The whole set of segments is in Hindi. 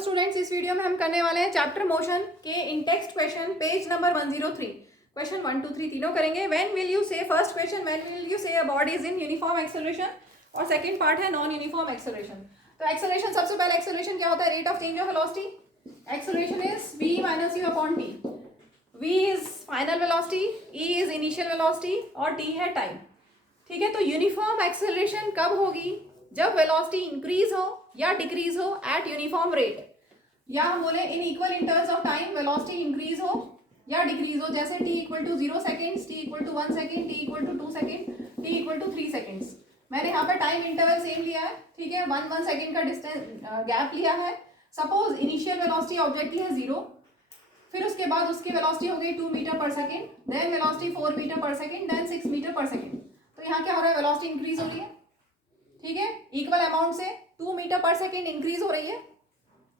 स्टूडेंट्स, इस वीडियो में हम करने वाले हैं चैप्टर मोशन के in text question page number 103। Question 1, 2, 3 तीनों करेंगे। When will you say, first question, when will you say a body is in uniform acceleration, और सेकंड पार्ट है नॉन यूनिफॉर्म एक्सेलरेशन। तो एक्सेलरेशन, सबसे पहले एक्सेलरेशन क्या होता है? Rate of change of velocity. Acceleration is v minus u upon t। v is final velocity, e is initial velocity और t है टाइम। ठीक है, तो यूनिफॉर्म एक्सेलरेशन कब होगी? जब वेलोसिटी इंक्रीज हो या डिक्रीज हो एट यूनिफॉर्म रेट, या हम बोले in equal intervals of time velocity increase हो या डिक्रीज हो। जैसे t equal to 0 seconds, t equal to 1 second, t equal to 2 second, t equal to 3 seconds. मैंने यहाँ पर टाइम इंटरवल सेम लिया है, ठीक है, 1 सेकेंड का डिस्टेंस गैप लिया है। सपोज इनिशियल वेलोसिटी ऑब्जेक्ट की है 0, फिर उसके बाद उसकी वेलोसिटी हो गई 2 metre per second, then velocity 4 metre per second, then 6 metre per second. तो यहाँ क्या हो रहा है? वेलोसिटी इंक्रीज हो रही है, ठीक है, इक्वल अमाउंट से 2 मीटर पर सेकेंड इंक्रीज हो रही है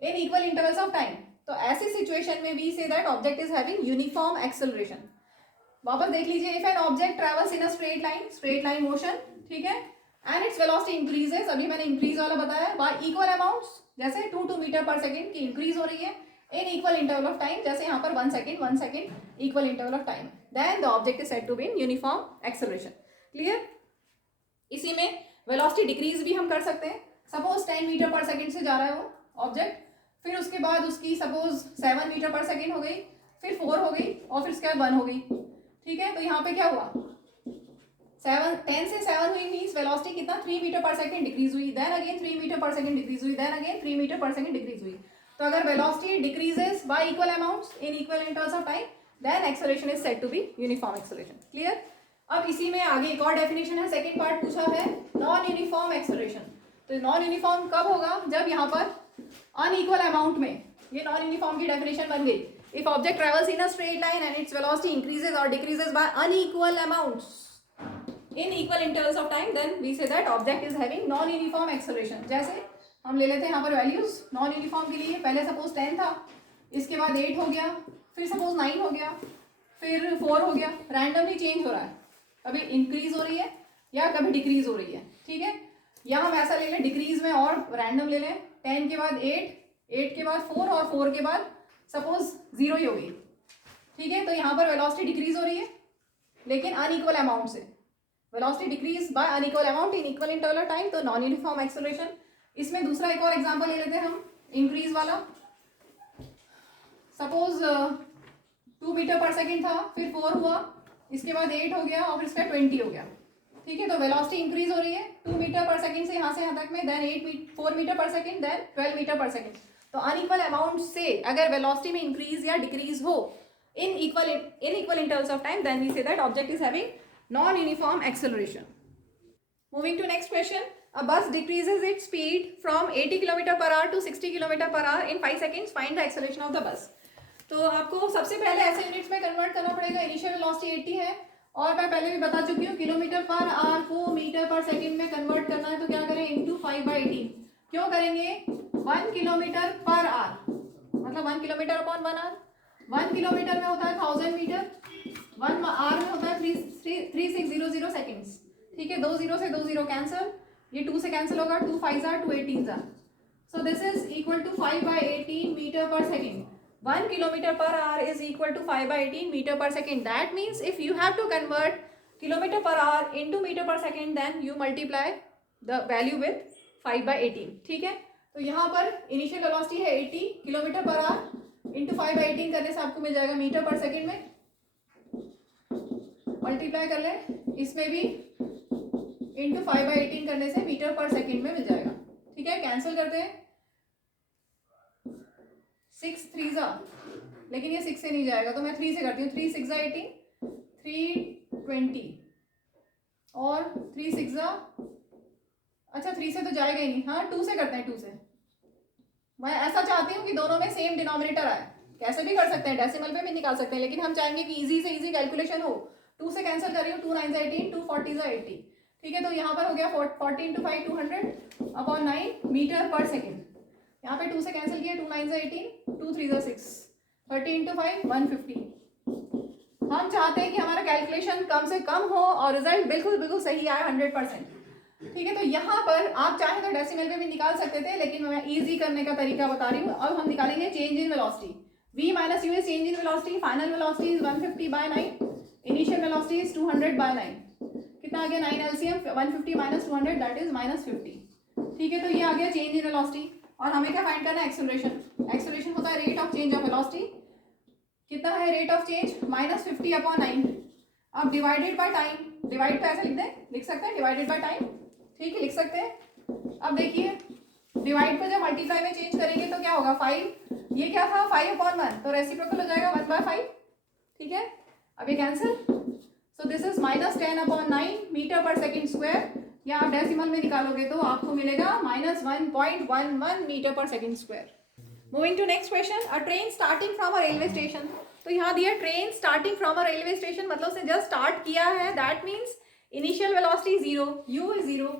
in equal intervals of time. तो ऐसी सिचुएशन में we say that object is having uniform acceleration. वापस देख लीजिए, if an object travels in a straight line motion, ठीक है, एंड इट्स वेलोसिटी इंक्रीजेस, अभी मैंने इंक्रीज वाला बताया, बाय इक्वल अमाउंट्स, जैसे 2 मीटर पर सेकेंड की इंक्रीज हो रही है in equal interval of time, जैसे यहाँ पर 1 second equal interval of time, then the object is said to be in uniform acceleration. Clear? इसी में वेलोसिटी डिक्रीज भी हम कर सकते हैं। सपोज 10 मीटर पर सेकेंड से जा रहा है वो ऑब्जेक्ट, फिर उसके बाद उसकी सपोज 7 मीटर पर सेकेंड हो गई, फिर 4 हो गई और फिर उसके बाद 1 हो गई। ठीक है, तो यहाँ पे क्या हुआ? 10 से 7 हुई मीन्स वेलोसिटी कितना? 3 मीटर पर सेकेंड डिक्रीज हुई, then again 3 metre per second decrease हुई, then again 3 metre per second decrease हुई। तो अगर velocity decreases by equal amounts in equal intervals of time, then acceleration is said to be uniform acceleration. Clear? अब इसी में आगे एक और डेफिनेशन है, सेकंड पार्ट पूछा है नॉन यूनिफॉर्म एक्सेलरेशन। तो नॉन यूनिफॉर्म कब होगा? जब यहाँ पर अनइक्वल अमाउंट में, ये नॉन यूनिफॉर्म की डेफिनेशन बन गई। If object travels in a straight line and its velocity increases और decreases by unequal amounts in equal intervals of time, then we say that object is having non uniform acceleration. जैसे हम ले लेते हैं यहाँ पर वैल्यूज नॉन यूनिफॉर्म के लिए। पहले सपोज 10 था, इसके बाद 8 हो गया, फिर सपोज 9 हो गया, फिर 4 हो गया, रैंडमली चेंज हो रहा है, कभी इंक्रीज हो रही है या कभी डिक्रीज हो रही है। ठीक है, या हम ऐसा ले लें डिक्रीज में और रैंडम ले लें, 10 के बाद 8, 8 के बाद 4 और 4 के बाद सपोज 0 ही हो गई। ठीक है, तो यहाँ पर वेलोसिटी डिक्रीज हो रही है लेकिन अनइक्वल अमाउंट से। Velocity decrease by unequal amount in equal interval time, तो नॉन यूनिफॉर्म एक्सेलरेशन। इसमें दूसरा एक और एग्जांपल ले लेते हैं हम, इंक्रीज वाला। सपोज 2 मीटर पर सेकेंड था, फिर 4 हुआ, इसके बाद 8 हो गया और फिर इसका 20 हो गया। ठीक है, तो वेलोसिटी इंक्रीज हो रही है 2 मीटर पर सेकेंड से यहाँ से यहाँ तक में, then 4 metre per second, then 12 metre per second. तो अनइक्वल अमाउंट से अगर वेलोसिटी में इंक्रीज या डिक्रीज हो in equal intervals of time, then we say that object is having non uniform acceleration. Moving to next question, a bus decreases its speed from 80 km per hour to 60 km per hour in 5 seconds, find the acceleration of the bus। तो आपको सबसे पहले ऐसे यूनिट्स में कन्वर्ट करना पड़ेगा। इनिशियल वेलोसिटी 80 है और मैं पहले भी बता चुकी हूँ किलोमीटर पर आवर को मीटर पर सेकंड में कन्वर्ट करना है, तो क्या करें? इंटू 5/18। क्यों करेंगे? 1 किलोमीटर पर आवर मतलब 1 किलोमीटर अपॉन 1 आवर। 1 किलोमीटर में होता है 1000 मीटर, 1 आवर में होता है 3600 सेकेंड्स। ठीक है, 2 0 से 2 0 कैंसिल, ये 2 से कैंसिल होगा, 2 5 are 2 18 are, so this is equal to 5/18 meter per second। 1 kilometer per hour is equal to 5/18 meter per second। That means if you have to convert kilometer per hour into meter per second, then you multiply the value with 5/18। ठीक है, तो यहाँ पर इनिशियल वेलोसिटी है 80 किलोमीटर पर आवर, इंटू 5/18 करने से आपको मिल जाएगा मीटर पर सेकेंड में। मल्टीप्लाई कर ले, इसमें भी इंटू 5/18 करने से मीटर पर सेकेंड में मिल जाएगा। ठीक है, कैंसिल करते हैं, 6 3 जा, लेकिन ये 6 से नहीं जाएगा तो मैं 3 से करती हूँ। 3 6 18, 320 और 3 6 जा, अच्छा 3 से तो जाएगा ही नहीं, हाँ 2 से करते हैं। 2 से मैं ऐसा चाहती हूँ कि दोनों में सेम डिनोमिनेटर आए, कैसे भी कर सकते हैं, डेसिमल पे भी निकाल सकते हैं, लेकिन हम चाहेंगे कि इजी से इजी कैलकुलेशन हो। 2 से कैंसिल कर रही हूँ, 2 9 18, 2 40 80। ठीक है, तो यहाँ पर हो गया 40 into 5 200 upon 9 metre per second. यहाँ पे 2 से कैंसिल किया, 2 9 18, 2 3 6, 30 into 5 150। हम चाहते हैं कि हमारा कैलकुलेशन कम से कम हो और रिजल्ट बिल्कुल बिल्कुल सही आए 100%। ठीक है, तो यहाँ पर आप चाहे तो डेसिमल में भी निकाल सकते थे, लेकिन मैं इजी करने का तरीका बता रही हूँ। अब हम निकालेंगे change in velocity. v minus u is change in velocity, final velocity is 150/9, initial velocity is 200/9। कितना आ गया? 9 एलसीएम, 150 माइनस 200 दैट इज -50। ठीक है, तो ये आ गया चेंज इन वेलोसिटी। और हमें क्या फाइंड करना है? एक्सेलरेशन। एक्सेलरेशन होता है rate of change of velocity. कितना है रेट ऑफ चेंज? -50/9। अब डिवाइडेड बाय टाइम, डिवाइड तो ऐसे लिख सकते हैं डिवाइडेड बाय टाइम। ठीक है, लिख सकते हैं। अब देखिए डिवाइड को जब मल्टीप्लाई में चेंज करेंगे तो क्या होगा? 5, ये क्या था? 5/1, तो रेसिप्रोकल हो जाएगा 1/5। ठीक है, अब ये cancel, so this is -10/9 metre per second square, या आप डेसिमल में निकालोगे तो आपको मिलेगा -1.11 metre per second square. Moving to next question, a train starting from a railway station. तो यहाँ दिया train starting from a railway station, मतलब उसने जस्ट स्टार्ट किया है, that means initial velocity 0, u is 0,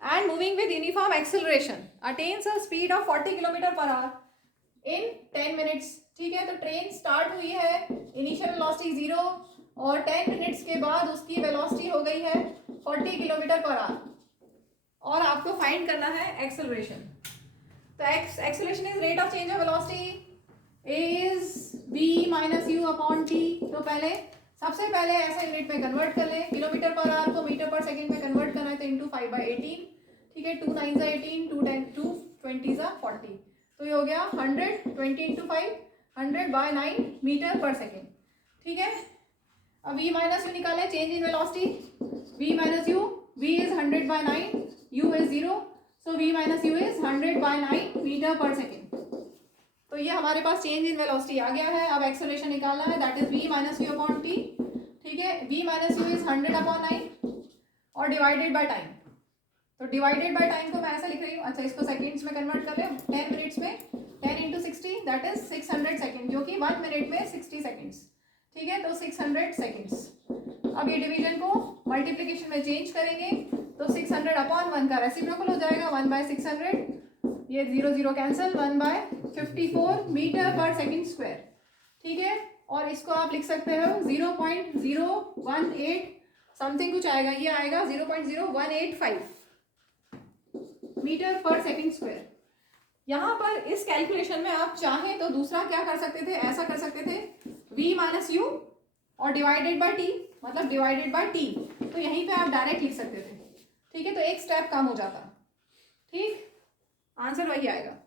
and moving with uniform acceleration attains a speed of 40 km/h in 10 minutes। ठीक है, तो ट्रेन स्टार्ट हुई है, इनिशियल वेलोसिटी 0 और 10 मिनट्स के बाद उसकी वेलोसिटी हो गई है 40 km/h, और आपको फाइंड करना है एक्सेलरेशन। तो acceleration is rate of change of velocity is v minus you upon T. तो सबसे पहले ऐसा यूनिट में कन्वर्ट कर लें, km/h को मीटर पर सेकेंड में कन्वर्ट करना है तो इंटू 5/18। ठीक है, 2 9 18, 2 10 2 20 40, तो ये हो गया 100, 20 इंटू 5 100/9 मीटर पर सेकेंड। ठीक है, अब v माइनस यू निकाले, change in velocity, v minus u, v is 100/9, u is 0, so v minus u is 100/9 metre per second. तो ये हमारे पास चेंज इन वेलोसिटी आ गया है। अब एक्सेलरेशन निकालना है, that is v minus you upon T. ठीक है, v माइनस यू इज 100/9 और डिवाइडेड बाय टाइम। तो डिवाइडेड बाय टाइम को मैं ऐसा लिख रही हूँ, अच्छा इसको सेकेंड्स में कन्वर्ट कर ले, 10 मिनट्स में 10 इंटू 60 दैट इज 600 सेकेंड, जो कि 1 मिनट में 60 सेकेंड्स। ठीक है, तो 600 सेकेंड्स। अब ये डिवीजन को मल्टीप्लीकेशन में चेंज करेंगे तो 600/1 का रेसिप्रोकल हो जाएगा 1/600, ये 0 0 cancel, 1/54 metre per second square. ठीक है, और इसको आप लिख सकते हो 0.018 समथिंग कुछ आएगा, ये आएगा 0.0185 मीटर पर सेकेंड स्क्वायर। यहाँ पर इस कैलकुलेशन में आप चाहें तो दूसरा क्या कर सकते थे? ऐसा कर सकते थे v माइनस यू और डिवाइडेड बाय टी, मतलब डिवाइडेड बाय टी, तो यहीं पे आप डायरेक्ट लिख सकते थे। ठीक है, तो एक स्टेप कम हो जाता। ठीक, आंसर वही आएगा।